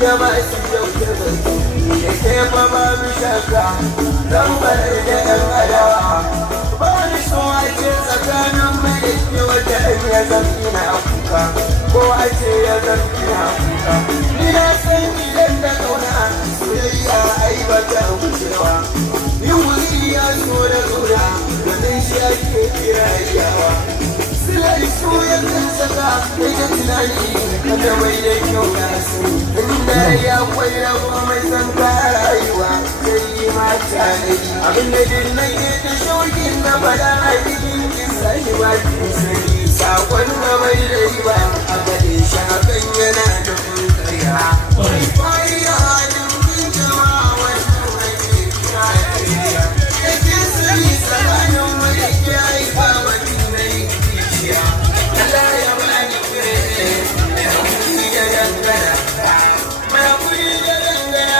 da masu yau da zarki da ke fa babu shakka zan bar da yan adawa ba ni so a ce tsakanin mai da ke wata ya zarki na kuka ko a ce ya zarki na kuka ni na san idan da kauna soyayya ai ba ta wucewa ni wuri ya so da kauna ganin shi ake kira iyawa silai so ya kan saka mai da tunani kada mai da kyau na sani inda ya kwai rago mai san ka rayuwa sai yi mata ne abin da dinnan ke da shaukin na fada a cikin kisa shi ba kin sani sakon da mai da riba a gade shi hakan yana da kunkariya wai fariya halin bin jama'a wannan mai ke kira kariya yake sani tsakanin mai da ke haifa wani mai kishiya Allah ya bani kure ya kuri da dangana ma kuri da dangana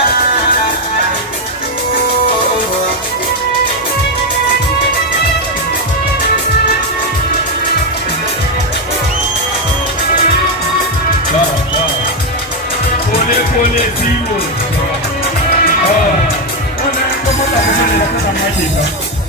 Kone zero. Wannan kuma ba mu ne da kana maki ba.